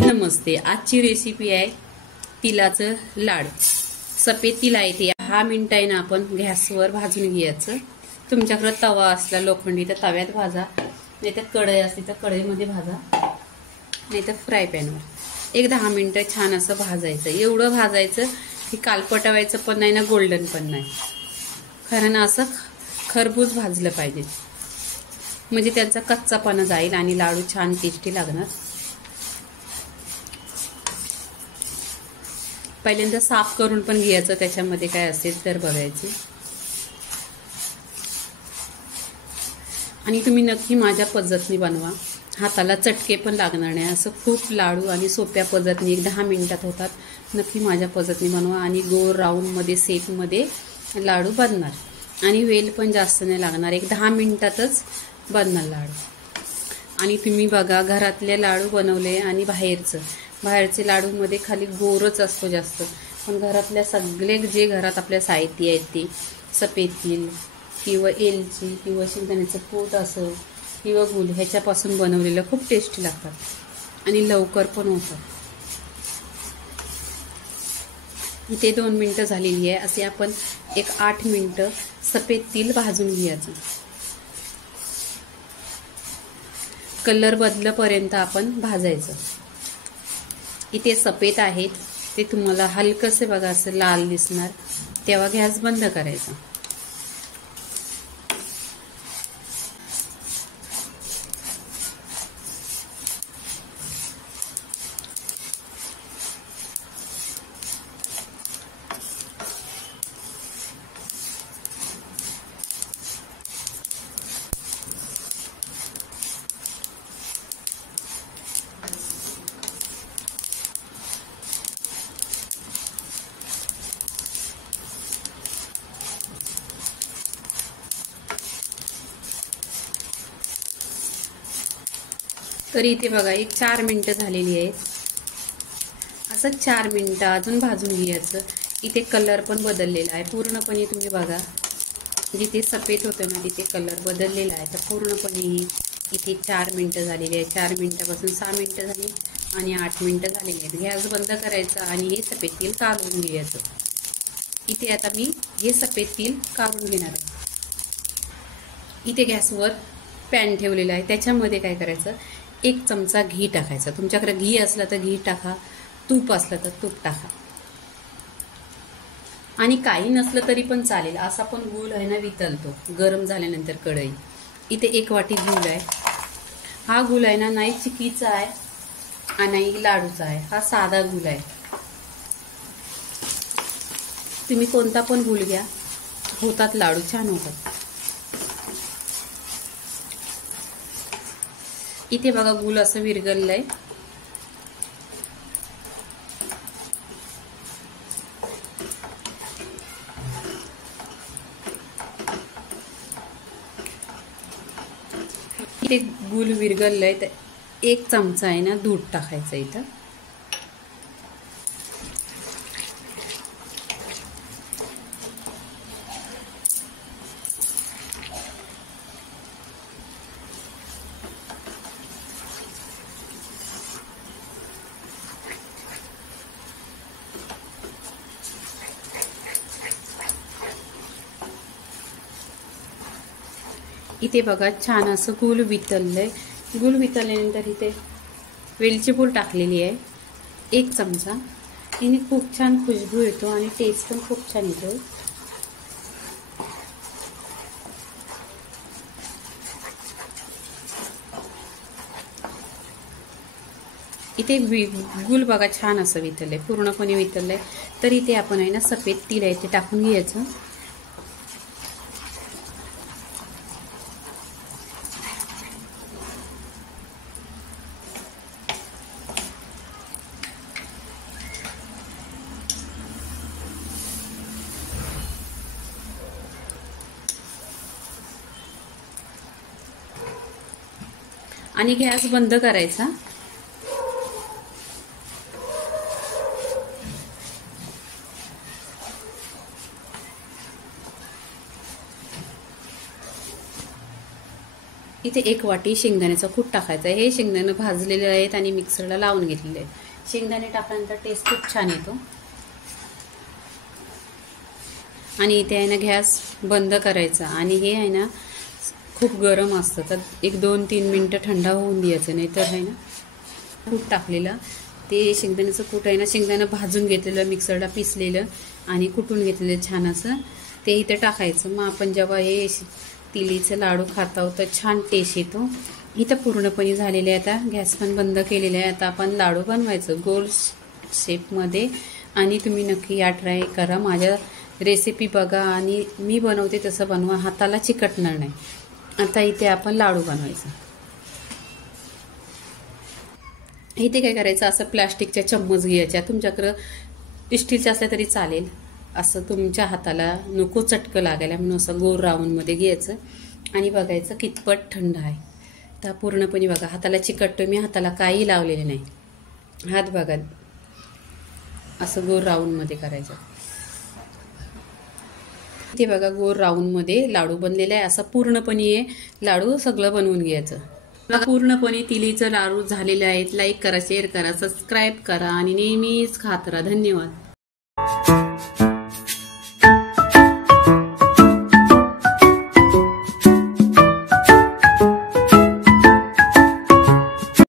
नमस्ते, आजची रेसिपी आहे तिलाचं लाडू. सफेद तिल आहे ते 10 मिनिटं आहे ना आपण गॅसवर भाजून घ्यायचं. तुमच्याकडे तवा असला लोखंडी तर तव्यात भाजा, नाही तर कढई असली तर कढईमध्ये भाजा, नाही तर फ्राय पॅनवर 1-10 मिनिटं छान असं भाजायचं. एवढं भाजायचं की कालपटवायचं पण नाही ना गोल्डन पण नाही. खरं ना असं खरपूस भाजलं पाहिजे, म्हणजे त्याचा कच्चापणा जाईल आणि लाडू छान टेस्टी लागणार. पहिल्यांदा साफ करून पण घ्यायचं, त्याच्यामध्ये काय असेल तर बघायची. आणि तुम्ही नक्की माझ्या पद्धतीने बनवा, हाताला चटके पण लागणार नाही. असं खूप लाडू आणि सोप्या पद्धतीने 10 मिनिटात होतात. नक्की माझ्या पद्धतीने बनवा आणि गोल राऊंडमध्ये शेपमध्ये लाडू बनणार. आणि वेल पण जास्त नाही लागणार, 10 मिनिटातच बनणार लाडू. आणि तुम्ही बघा घरातले लाडू बनवले आणि बाहेरचे लाडूमध्ये खाली गोरच असतो जास्त, पण घरातल्या सगळे जे घरात आपल्या साहित्य आहेत ते सफेद तिल किंवा एलची किंवा शेंगदाण्याचं पोट असं किंवा गुळ ह्याच्यापासून बनवलेलं खूप टेस्टी लागतात आणि लवकर पण होतात. इथे 2 मिनिटं झालेली आहे. असे आपण 8 मिनिटं सफेद तिल भाजून घ्यायचं. कलर बदलेपर्यंत आपण भाजायचं. इथे सफेद आहेत ते तुम्हाला हलकसे बघा असं लाल दिसणार, तेव्हा गॅस बंद करायचा. तरी इथे बघा 4 मिनिटं झालेली आहेत. असं 4 मिनिटं अजून भाजून घ्यायचं. इथे कलर पण बदललेला आहे पूर्णपणे. तुम्ही बघा जिथे सफेद होतं ना तिथे कलर बदललेला आहे. तर पूर्णपणे इथे 4 मिनिटं झालेली आहे. 4 मिनिटापासून 6 मिनिटं झाली आणि 8 मिनिटं झालेली आहेत. गॅस बंद करायचा आणि हे सफेद तेल काढून घ्यायचं. इथे आता मी हे सफेद तेल काढून घेणार आहे. इथे गॅसवर पॅन ठेवलेला आहे. त्याच्यामध्ये काय करायचं, 1 चमचा घी टाकायचा. तुमच्याकडे घी असलं तर घी टाका, तूप असलं तर तूप टाका, आणि काही नसलं तरी पण चालेल. असा पण गूळ आहे ना वितळतो गरम झाल्यानंतर कढई. इथे 1 वाटी गूळ आहे. हा गूळ आहे ना नाही चिकीचा आहे आणि नाही लाडूचा आहे, हा साधा गूळ आहे. तुम्ही कोणता पण गूळ घ्या, होतात लाडू छान होतात. इथे बघा गूळ असं विरघळलंय. इथे गूळ विरघळलंय तर 1 चमचा आहे ना दूध टाकायचं इथं. इथे बघा छान असं गूळ वितळलंय. गूळ वितळल्यानंतर इथे वेलची पूड टाकलेली आहे 1 चमचा. याने खूप छान खुशबू येतो आणि टेस्ट पण खूप छान येतो. इथे गूळ बघा छान असं वितळलंय, पूर्णपणे वितळलंय. तर इथे आपण आहे ना सफेद तिल आहे ते टाकून घ्यायचं. आणि गॅस बंद करायचा. इथे 1 वाटी शेंगदाण्याचा कूट टाकायचा आहे. हे शेंगदाणे भाजलेले आहेत आणि मिक्सरला लावून घेतलेले आहेत. शेंगदाणे टाकल्यानंतर टेस्ट खूप छान येतो. आणि इथे आहे ना गॅस बंद करायचा आणि हे आहे ना खूप गरम असतं तर 1-2-3 मिनटं थंड होऊन द्यायचं. नाही तर आहे ना कूट टाकलेलं ते शेंगदाण्याचं कूट आहे ना शेंगदाणं भाजून घेतलेलं मिक्सरला पिसलेलं आणि कुटून घेतलेलं छान असं ते इथे टाकायचं. मग आपण जेव्हा हे तिळीचं लाडू खाता आहोत तर छान टेस्ट येतो. इथं पूर्णपणे झालेले आहे. आता गॅस पण बंद केलेले आहे. आता आपण लाडू बनवायचं गोल शेपमध्ये आणि तुम्ही नक्की या ट्राय करा. माझ्या रेसिपी बघा आणि मी बनवते तसं बनवा, हाताला चिकटणार नाही. आता इथे आपण लाडू बनवायचं. इथे काय करायचं असं प्लास्टिकच्या चम्मच घ्यायच्या. तुमच्याकडं स्टीलच्या असल्या तरी चालेल. असं तुमच्या हाताला नको चटकं लागायला म्हणून असं गोल राऊंडमध्ये घ्यायचं आणि बघायचं कितपत थंड आहे. तर पूर्णपणे बघा हाताला चिकटतोय मी, हाताला काही लावलेले नाही. हात बघा असं गोल राऊंडमध्ये करायचं. ते बघा गोल राऊंडमध्ये लाडू बनलेला आहे. असं पूर्णपणे लाडू सगळं बनवून घ्यायचं. पूर्णपणे तिळीचं लाडू झालेले आहेत. लाईक करा, शेअर करा, सबस्क्राईब करा आणि नेहमीच खात राहा. धन्यवाद.